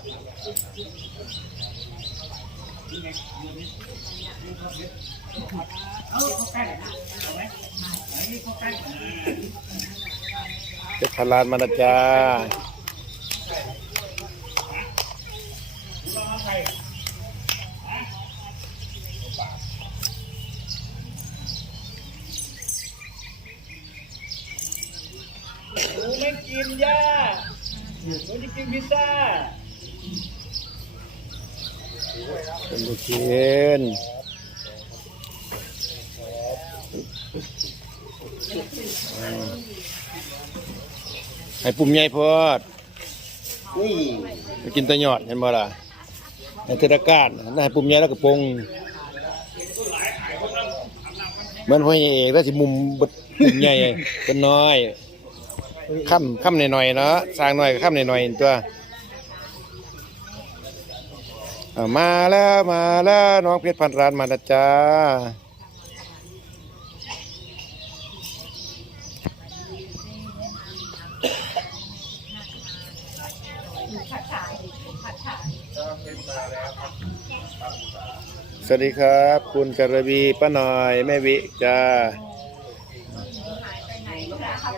เพชรพันล้านมานะจ้าหนูไม่กินหญ้าหนูจะกินพิซซ่า เป็นลูกชิ้นให้ปุ่มใหญ่พอดนี่ไปกินตะยอดเห็นบ่ล่ะให้เทศกาลให้ปุ่มใหญ่แล้วก็ปงเหมือนพ่อใหญ่เอกแล้วสิมุมบดปุ่มใหญ่เป็นน้อยค่ำค่ำหน่อยๆเนาะสร้างหน่อยก็ค่ำหน่อยๆตัว อ่ามาแล้วมาแล้วน้องเพชรพันร้านมาแล้วจ้าสวัสดีครับ คุณกระบีป้าหน่อยแม่วิจ้า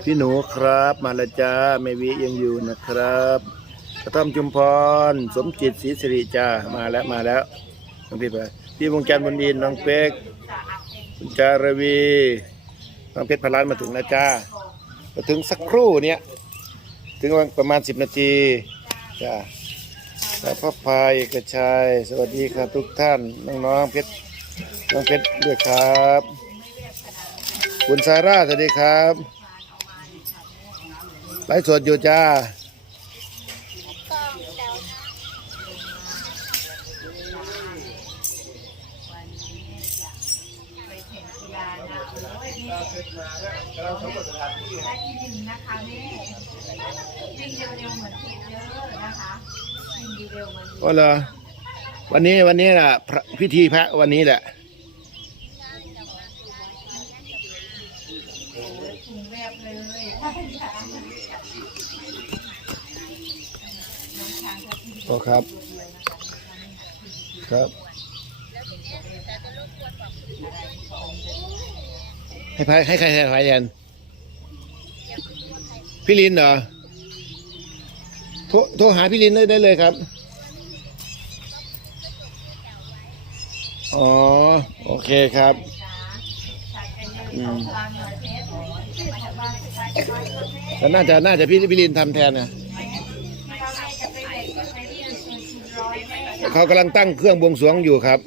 พี่หนูครับ มาแล้วจ้าแม่วิยังอยู่นะครับ กระท่อมจุมพร สมจิตศรีสิริจามาแล้วมาแล้วน้องพี่ไปพี่วงจันทร์บนดินน้องเป๊กคุณจารวีน้องเพชรพลานมาถึงแล้วจ้ามาถึงสักครู่เนี้ยถึงประมาณสิบนาทีจ้าและพ่อพายเอกชัย สวัสดีครับทุกท่าน น้องๆเพชรน้องเพชรด้วยครับ คุณซาร่าสวัสดีครับไลฟ์สดอยู่จ้า ได้ที่ดินนะคะแม่วิ่งเร็วๆเหมือนเพชรเยอะนะคะวิ่งเร็วๆเหมือนก็เหรอวันนี้วันนี้แหละพระพิธีพระวันนี้แหละถุงแวบเลยใช่ค่ะก็ครับ ครับ ให้พายให้ใครให้พายแทน พี่ลินเหรอโทรโทรหาพี่ลินได้ได้เลยครับอ๋อโอเคครับอืมแต่น่าจะน่าจะพี่พี่ลินทำแทนนะเขากำลังตั้งเครื่องบวงสรวงอยู่ครับ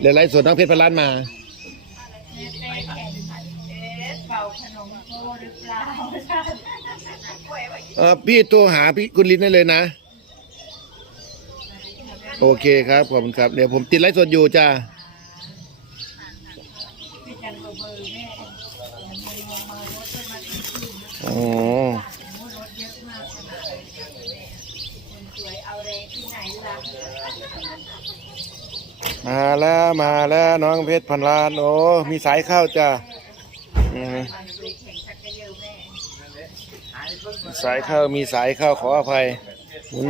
เดี๋ยวไลฟ์สดน้องเพชรพนล้านมา เป่าขนมโคหรือเปล่า เออพี่โทรหาพี่คุณลินได้เลยนะ โอเคครับขอบคุณครับ เดี๋ยวผมติดไลฟ์สดอยู่จ้าพี่จันเบอร์เบอร์แม่มันมีมามารถมาที่คืนอ๋อรถเยอะมากขนาดนี้แม่คนสวยเอาแรงที่ไหนล่ะมาแล้วมาแล้วน้องเพชรพันล้าน โอ้ มีสายเข้าจ้าอืม มันดูแข่งชักกระเยอะแม่ สายเข้ามีสายเข้าขออภัยหมุน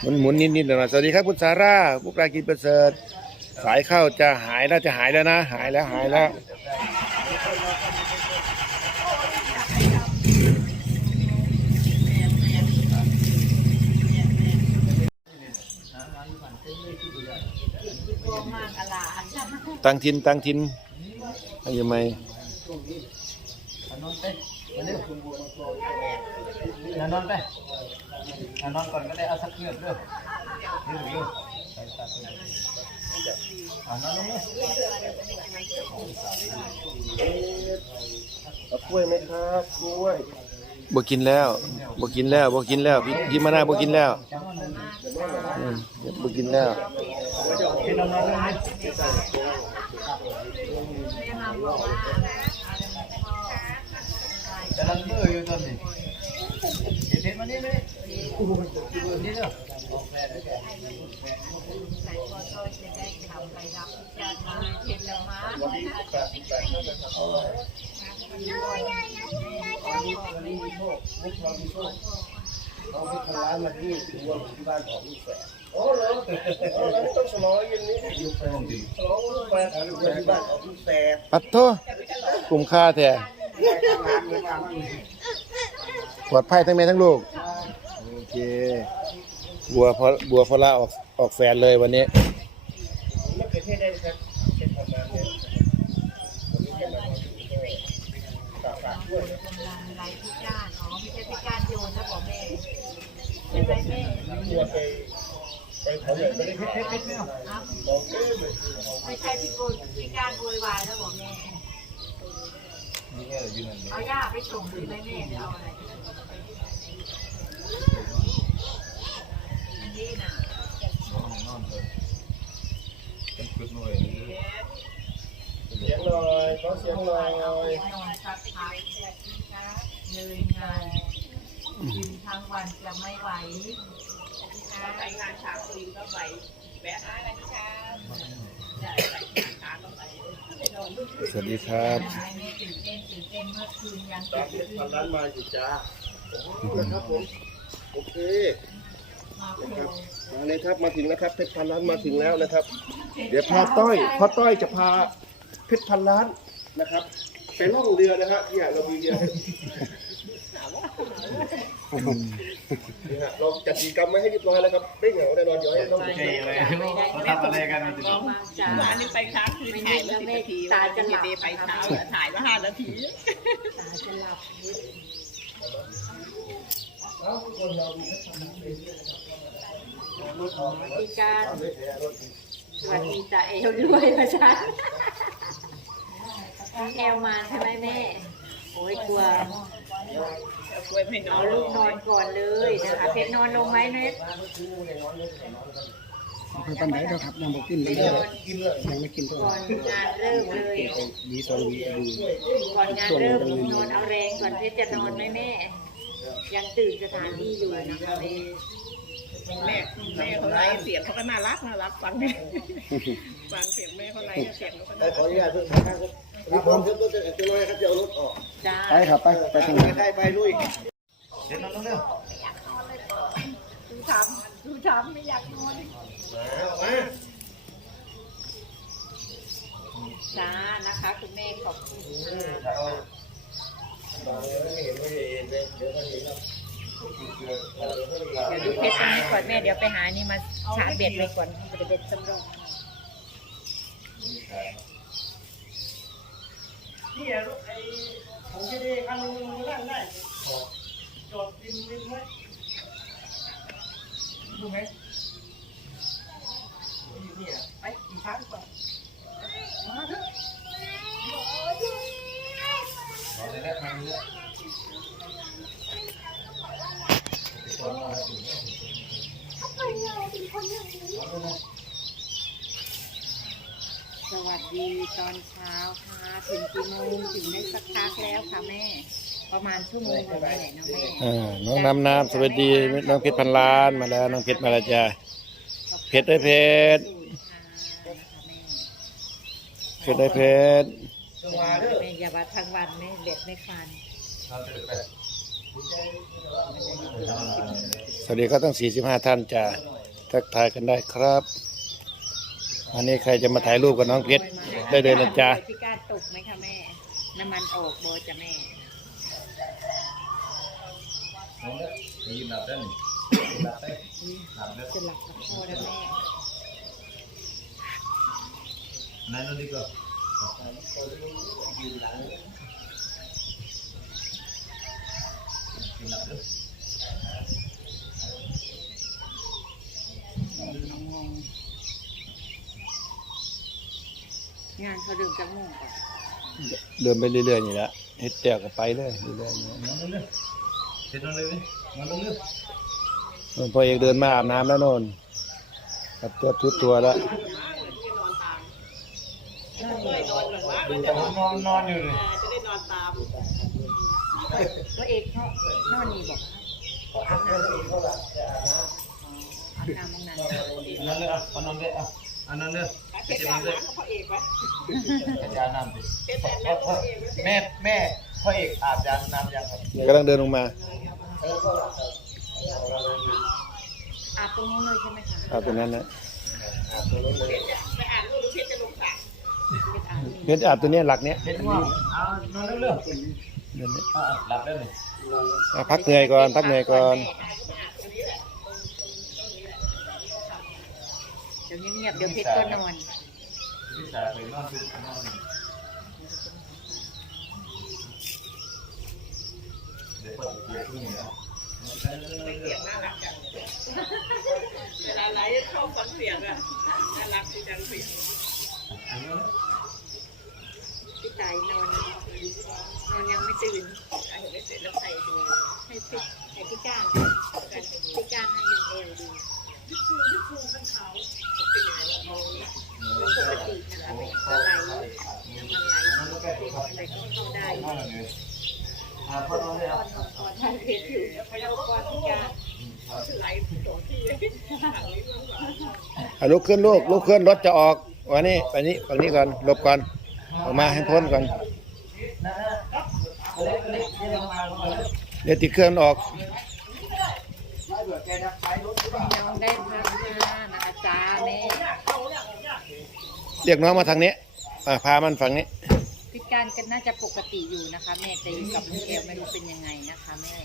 หมุนหมุนนิดนิดหน่อยสวัสดีครับคุณสาร่าพวกรากินประเสริฐสายเข้าจะหายแล้วจะหายแล้วนะ หายแล้วหายแล้วตั้งทินตั้งทินให้ยังไง นอนไปนอ นนอนไปนอนก่อนก็ได้เอาสักเลือดด้วยเร็วเร็วไปตัดเลยอ่านอนลงเลยกล้วยไหมครับกล้วยบ่กินแล้วบ่กินแล้วบ่กินแล้วพี่พี่มาหน้าบ่กินแล้วอืมบ่กินแล้วพี่นอนนอนลงเลยจะรังมืออยู่ตอนนี้ เห็นมานี่เลยนี่เด้อเเอาไปทำร้านมาที่ตัวที่บ้านของลูกแฝดโอ้เหรอแล้วต้องฉลองอย่างนี้ลูกแฝดฉลองลูกแฝดที่บ้านของลูกแฝดปัดโทกลุ่มค่าแท้ปลอดภัยทั้งแม่ทั้งลูก เค บัวพอบัวพอลาออกออกแฟนเลยวันนี้ มะเขือเทศได้ครับเก็บทำงานเนี่ยผมไม่แค่มาฝากฝากด้วยกำลังไร้พิการอ๋อไม่ใช่พิการโยนนะบอกแม่ใช่ไหมแม่ตัวไปไปเขาเลยไม่ได้เพชรเพชรครับมองเอ้ยเลยไม่ใช่พิกลพิการโวยวายแล้วบอกแม่นี่แค่ยืนเอาย่าไปส่งหรือไม่แม่เอาอะไร เลยเป็นกึศหน่อยเสียงหน่อยขอเสียงหน่อยนอนสักพักเลยงานยืนทั้งวันจะไม่ไหวไปงานฉากคุยก็ไปแวะอะไรนะคะสวัสดีครับแม่ตื่นเต้นตื่นเต้นเมื่อคืนยังตาตื่มนที่เต้นทำร้นมาอยู่จ้าโอ้โหนะครับผม โอเคมาโผนะครับมาเลยครับมาถึงแล้วครับเพชรพันล้านมาถึงแล้วนะครับ เดี๋ยวพาต้อยพ่อต้อยจะพาเพชรพันล้านนะครับไปล่องเรือนะฮะเนี่ยเรามีเรือนี่ฮะเราจัดกิจกรรมไว้ให้เรียบร้อยแล้วครับไม่เหงาแน่นอนเดี๋ยวให้น้องใจอะไรเขาทำอะไรกันมันจะจ้าอันนี้ไปค้างคืนถ่ายมาสิบนาทีตาจะหลับไปเช้าเหรอถ่ายมาห้านาทีตาจะหลับ พิการสวัสดีจ่าเอลด้วยพระชันแอลมาใช่ไหมแม่ โอ้ยกลัวเอาลูกนอนก่อนเลยนะคะเพชรนอนลงไหมเน็ตคือปันไดเด้อครับยังบ่กินเลยยังไม่กินตัวก่อนงานเริ่มเลยมีสองวีดูก่อนงานเริ่มลงนอนเอาแรงก่อนเพชรจะนอนไหมแม่ ยังตื่นสถานที่อยู่นะคะแม่แม่แม่เขาไลฟ์เสียงเขาก็น่ารักน่ารักฟังดิฟังเสียงแม่เขาไลฟ์เสียงเขาก็ได้น่าขอรัอกนุญาตเพื่อนทางครับมีความเชื่อตัวจะจะน้อยครับจะเอารถออกจ้าไปครับไปไปทางไปนั้นได้ไปลุยเดี๋ยวนั่นเร็วดูทำดูทำไม่อยากนอนมาจ้านะคะคุณแม่ขอบคุณค่ะไม่ เดี๋ยวดูเพชรตรงนี้ก่อนแม่เดี๋ยวไปหานี่มาชาเบ็ดไว้ก่อนจะเบ็ดสำรองนี่อะรถไอ้ของเจดีคันนึงนนั่งได้จอดริมริมไว้ดูไหมนี่อะไปกี่ครั้งก่อนมาเถอะ เราจะได้ทางนี้ สวัสดีตอนเช้าค่ะถึงกี่โมงถึงได้สักพักแล้วค่ะแม่ ประมาณชั่วโมงหนึ่งได้ไหนเนาะแม่อ่าน้องน้ำน้ำสวัสดีน้องเพชรพันล้านมาแล้ว น้องเพชรมาแล้วจ้าเพชรได้เพชรสูตรค่ะแม่เพชรได้เพชรจงมาเด้อแม่อย่าว่าทั้งวันแม่เบ็ดไม่ฟันเราจะไปสวัสดีก็ต้อง45 ท่านจ้าทักทายกันได้ครับ อันนี้ใครจะมาถ่ายรูปกับน้องเพชรได้เลยนะจ๊ะพิการตกไหมคะแม่ น้ำมันออกโบจะแม่ยืนหลับได้หนึ่งหลับได้หลับได้จะหลับกับพ่อแล้วแม่นั่นนั่นดีกว่ายืนหลับได้ งานเขาดื่มจังมุ่งก่อนเดินไปเรื่อยๆนี่แหละเฮ็ดแต้วก็ไปเลยเรื่อยๆนี่นั่นเร็วเสร็จนั่นเลยมาลงเร็วนนพอเอกเดินมาอาบน้ำแล้วโนนกับตัวทุดตัวแล้วนอนนอนอยู่เลยจะได้นอนตามตัวเอกเขานอนนี่บอกเขาอาบน้ำเลยอาบน้ำมองนั้นนั่นเลยอะนอนเลยอะ อันนั้นเลยเพชรอาบน้ำกับพ่อเอกไหมอาจารย์น้ำดิเพชรอาบน้ำกับพ่อเอกไหมแม่แม่พ่อเอกอาบยาน้ำยังครับกำลังเดินลงมาเตรงนู้นเลยใช่ไหมคะเอาตรงนั้นนะไปอ่านรูปเพชรจะลงสระเพชรอาบตัวเนี้ยหลักเนี้ยเห็นว่าเอานอนเรื่องเดี๋ยวนี้หลับได้เลยอะพักเหนื่อยก่อนพักเหนื่อยก่อน เดี๋ยวเงียบๆเดี๋ยวเพชรก็นอนพี่สาวไปนอนดึกนอนเสียงน่ารักจังเวลาไลฟ์ชอบฟังเสียงอะน่ารักดีจังเสียงพี่ตายนอนนอนยังไม่ตื่นอะเห็นไม่เสร็จแล้วใครดูให้พี่ให้พี่ก้างพี่ก้างให้ดูเอวดูเป็นยังไงเรามอง ปกตินะคะแม่ก็ไหลน้ำมันไหลเพชรอะไรก็เข้าได้ อ่าพอเราได้ ครับก่อนให้เพชรอยู่แล้วก่อนพี่ก้างไลฟ์สองที่ฝั่งนี้เรื่องหลังอะลุกขึ้นลูกลุกขึ้นรถจะออกวันนี้ไปนี้ฝั่งนี้ก่อนหลบก่อนออกมาให้พ้นก่อนเล็กเล็กที่เรามาเราเลยเดี๋ยวติดเครื่องออกน้องได้พักมานะคะจ้าแม่เรียกน้องมาทางนี้อะพามันฝั่งนี้พี่ ก้างก็น่าจะปกติอยู่นะคะ แม่แต่อยู่กับน้องเอวไม่รู้เป็นยังไงนะคะแม่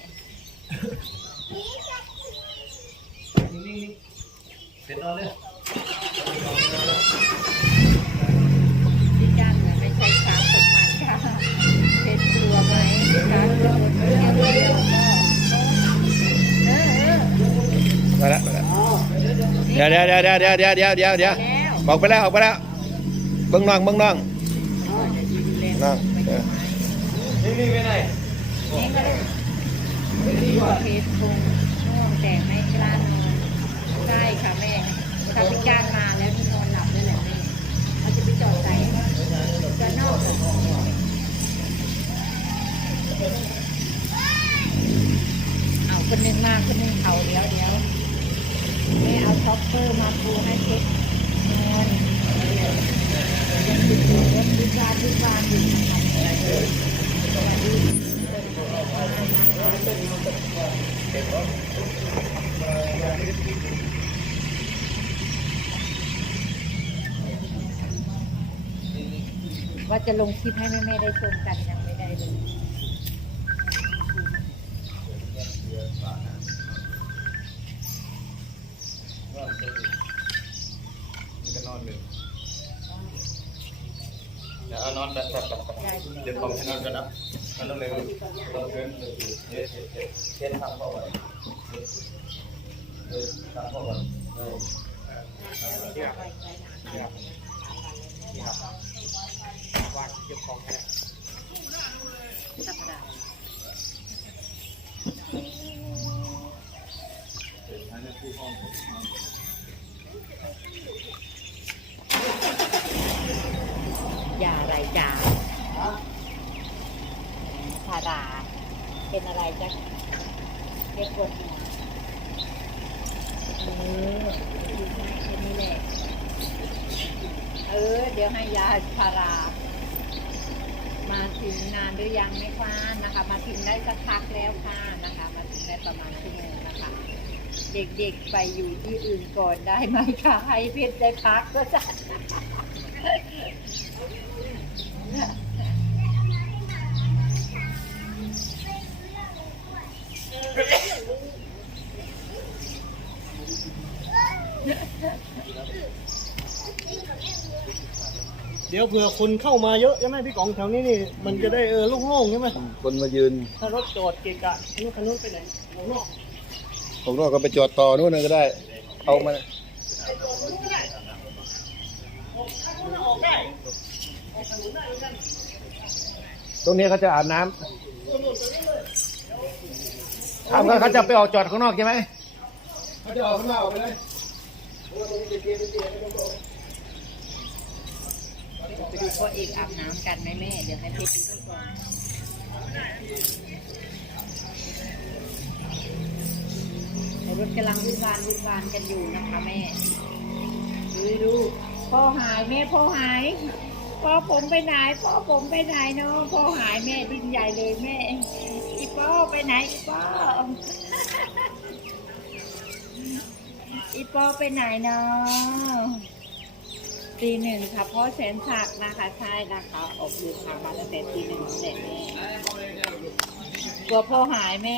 นิ่งๆเป็นนอนเลยพี่ก้างเนี่ยไม่ใช่ช้างตกมันค่ะเพชรกลัวไหมช้างกลัวเที่ยวเที่ยวเออเออมาแล้วมาแล้วเดี๋ยวเดี๋ยวเดี๋ยวเดี๋ยวเดี๋ยวเดี๋ยวเดี๋ยวเดี๋ยวแล้วออกไปแล้วออกไปแล้วเบิ้งน้องเบิ้งน้องอ๋อเดี๋ น้องนิ่ไปไหนนี่ก็เลยเพชรคงง่วงแต่ไม่กล้านอนได้ค่ะแม่ถ้าพี่กางมาแล้วพี่นอนหลับได้แหละแม่เราจะไปจอดไหนจอดนอกเอเอาคนนึ่งมาคนนึ่งเขาเดี๋ยวเดี๋ยวแม่เอาท็อปเปอร์มาปูให้เพชรนอนยัง ว่าจะลงคลิปให้แม่ๆได้ชมกันยังไม่ได้เลยจะนอนเลย ดี๋ยวเอานอนแบบแบบเดี๋ยวผมให้นอนกันนะมันต้องเลยมันต้องเดินเดินเดินทางเข้าไปเดินทางเข้าไปเออครับวางเก็บของแค่ธรรมดาเดี๋ยวท่านจะพูดห้องผม ยาอะไรจ้าพารา เป็นอะไรจ๊ะเรียกปวดหัวเออให้แค่นี้แหละเออ เดี๋ยวให้ยาพารา มาถึงนานหรือยังไม่คว้านนะคะ มาถึงได้สักพักแล้วค่ะนะคะ มาถึงได้ประมาณชั่วโมงนะคะ เด็กๆไปอยู่ที่อื่นก่อนได้ไหมคะให้เพชรได้พักก็จะ เดี๋ยวเผื่อคนเข้ามาเยอะใช่ไหมพี่กองแถวนี้นี่มันจะได้เออโล่งๆใช่ไหมคนมายืน ถ้ารถจอดเกะกะนี่คันนู้นไปไหนข้างนอกผมว่าก็ไปจอดต่อนู่นนะก็ได้เอามาตรงนี้เขาจะอาบน้ำถามเขาเขาจะไปออกจอดข้างนอกใช่ไหมเขาจะออกข้างนอกไปเลย ไปดูพ่อเอกอาบน้ำกันไหมแม่ เดี๋ยวให้เพชรดูก่อนรถกำลังวุ่นวานวุ่นวานกันอยู่นะคะแม่ดูดูพ่อหายแม่พ่อหายพ่อผมไปไหนพ่อผมไปไหนเนาะพ่อหายแม่ดิ้นใหญ่เลยแม่อีพ่อไปไหนอีพ่ออีปอไปไหนเนาะ ตีหนึ่งค่ะพ่อแสนศักดิ์นะคะใช่นะคะออกเดินทางมาตั้งแต่ตีหนึ่งแต่แม่กลัวพ่อหายแม่